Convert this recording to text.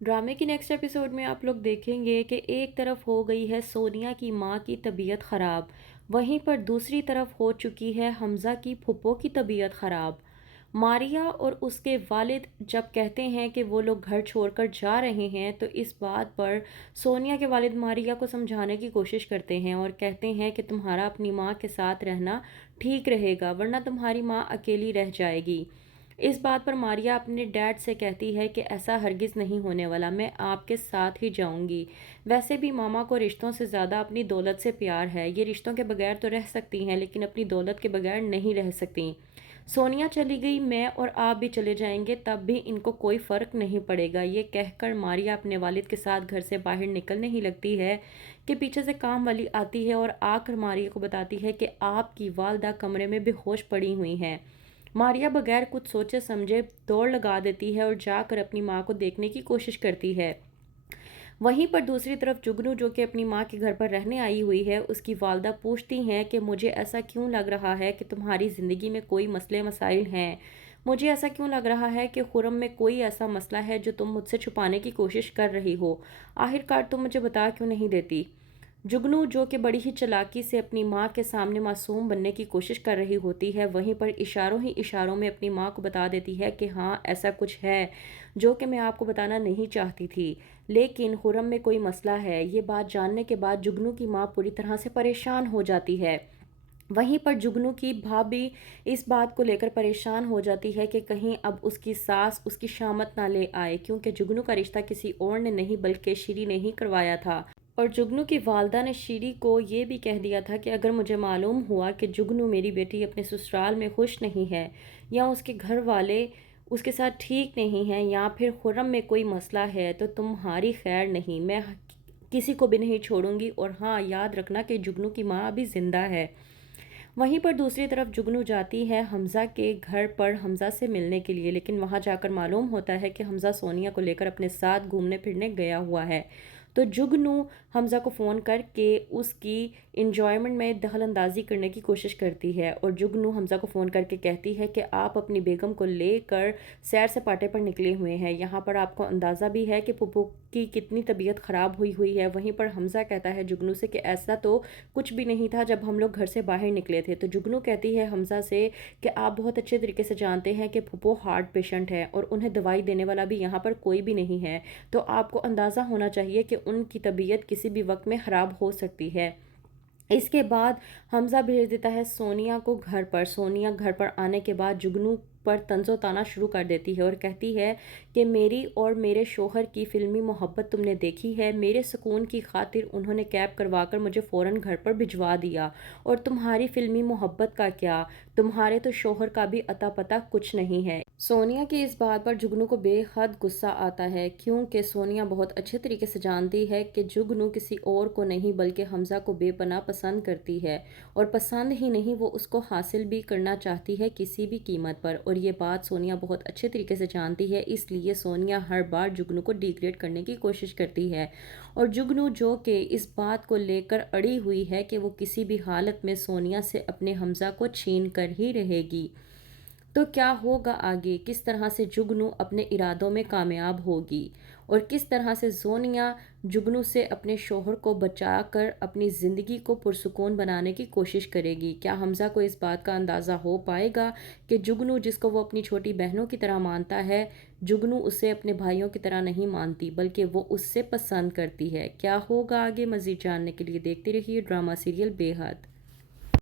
ड्रामे की next episode में आप लोग देखेंगे कि एक तरफ हो गई है सोनिया की माँ की तबीयत ख़राब, वहीं पर दूसरी तरफ हो चुकी है हमज़ा की फूफो की तबीयत ख़राब। मारिया और उसके वालिद जब कहते हैं कि वो लोग घर छोड़कर जा रहे हैं, तो इस बात पर सोनिया के वालिद मारिया को समझाने की कोशिश करते हैं और कहते हैं कि तुम्हारा अपनी माँ के साथ रहना ठीक रहेगा, वरना तुम्हारी माँ अकेली रह जाएगी। इस बात पर मारिया अपने डैड से कहती है कि ऐसा हरगिज़ नहीं होने वाला, मैं आपके साथ ही जाऊंगी। वैसे भी मामा को रिश्तों से ज़्यादा अपनी दौलत से प्यार है, ये रिश्तों के बगैर तो रह सकती हैं लेकिन अपनी दौलत के बगैर नहीं रह सकती। सोनिया चली गई, मैं और आप भी चले जाएंगे, तब भी इनको कोई फ़र्क नहीं पड़ेगा। ये कहकर मारिया अपने वालिद के साथ घर से बाहर निकलने ही लगती है कि पीछे से काम वाली आती है और आकर मारिया को बताती है कि आपकी वालदा कमरे में बेहोश पड़ी हुई हैं। मारिया बगैर कुछ सोचे समझे दौड़ लगा देती है और जाकर अपनी माँ को देखने की कोशिश करती है। वहीं पर दूसरी तरफ जुगनू, जो कि अपनी माँ के घर पर रहने आई हुई है, उसकी वालदा पूछती हैं कि मुझे ऐसा क्यों लग रहा है कि तुम्हारी ज़िंदगी में कोई मसले मसाइल हैं। मुझे ऐसा क्यों लग रहा है कि खुरम में कोई ऐसा मसला है जो तुम मुझसे छुपाने की कोशिश कर रही हो। आखिरकार तुम मुझे बता क्यों नहीं देती। जुगनू, जो कि बड़ी ही चालाकी से अपनी माँ के सामने मासूम बनने की कोशिश कर रही होती है, वहीं पर इशारों ही इशारों में अपनी माँ को बता देती है कि हाँ ऐसा कुछ है जो कि मैं आपको बताना नहीं चाहती थी, लेकिन खुरम में कोई मसला है। ये बात जानने के बाद जुगनू की माँ पूरी तरह से परेशान हो जाती है। वहीं पर जुगनू की भाभी इस बात को लेकर परेशान हो जाती है कि कहीं अब उसकी सास उसकी शामत ना ले आए, क्योंकि जुगनू का रिश्ता किसी और ने नहीं बल्कि शीरी ने ही करवाया था। और जुगनू की वालदा ने शीरी को ये भी कह दिया था कि अगर मुझे मालूम हुआ कि जुगनू मेरी बेटी अपने ससुराल में खुश नहीं है, या उसके घर वाले उसके साथ ठीक नहीं हैं, या फिर खुर्रम में कोई मसला है, तो तुम्हारी खैर नहीं, मैं किसी को भी नहीं छोड़ूंगी। और हाँ, याद रखना कि जुगनू की माँ अभी ज़िंदा है। वहीं पर दूसरी तरफ जुगनू जाती है हमज़ा के घर पर हमज़ा से मिलने के लिए, लेकिन वहां जाकर मालूम होता है कि हमज़ा सोनिया को लेकर अपने साथ घूमने फिरने गया हुआ है। तो जुगनू हमज़ा को फ़ोन करके उसकी इंजॉयमेंट में दखल अंदाजी करने की कोशिश करती है, और जुगनू हमज़ा को फ़ोन करके कहती है कि आप अपनी बेगम को लेकर सैर सपाटे पर निकले हुए हैं। यहाँ पर आपको अंदाज़ा भी है कि पुप्पू की कितनी तबीयत ख़राब हुई हुई है। वहीं पर हमज़ा कहता है जुगनू से कि ऐसा तो कुछ भी नहीं था जब हम लोग घर से बाहर निकले थे। तो जुगनू कहती है हमज़ा से कि आप बहुत अच्छे तरीके से जानते हैं कि फूफो हार्ट पेशेंट है और उन्हें दवाई देने वाला भी यहाँ पर कोई भी नहीं है, तो आपको अंदाज़ा होना चाहिए कि उनकी तबीयत किसी भी वक्त में ख़राब हो सकती है। इसके बाद हमज़ा भेज देता है सोनिया को घर पर। सोनिया घर पर आने के बाद जुगनू पर तंजो ताना शुरू कर देती है और कहती है कि मेरी और मेरे शोहर की फिल्मी मोहब्बत तुमने देखी है, मेरे सुकून की खातिर उन्होंने कैब करवाकर मुझे फ़ौरन घर पर भिजवा दिया, और तुम्हारी फिल्मी मोहब्बत का क्या, तुम्हारे तो शोहर का भी अता पता कुछ नहीं है। सोनिया की इस बात पर जुगनू को बेहद गुस्सा आता है, क्योंकि सोनिया बहुत अच्छे तरीके से जानती है कि जुगनू किसी और को नहीं बल्कि हमज़ा को बेपनाह पसंद करती है, और पसंद ही नहीं, वो उसको हासिल भी करना चाहती है किसी भी कीमत पर। और ये बात सोनिया बहुत अच्छे तरीके से जानती है, इसलिए सोनिया हर बार जुगनू को डिग्रेड करने की कोशिश करती है। और जुगनू, जो कि इस बात को लेकर अड़ी हुई है कि वो किसी भी हालत में सोनिया से अपने हमज़ा को छीन कर ही रहेगी। तो क्या होगा आगे, किस तरह से जुगनू अपने इरादों में कामयाब होगी, और किस तरह से सोनिया जुगनू से अपने शोहर को बचाकर अपनी ज़िंदगी को पुरसुकून बनाने की कोशिश करेगी। क्या हमज़ा को इस बात का अंदाज़ा हो पाएगा कि जुगनू, जिसको वो अपनी छोटी बहनों की तरह मानता है, जुगनू उसे अपने भाइयों की तरह नहीं मानती बल्कि वो उससे पसंद करती है। क्या होगा आगे, मज़ीद जानने के लिए देखते रहिए ड्रामा सीरियल बेहद।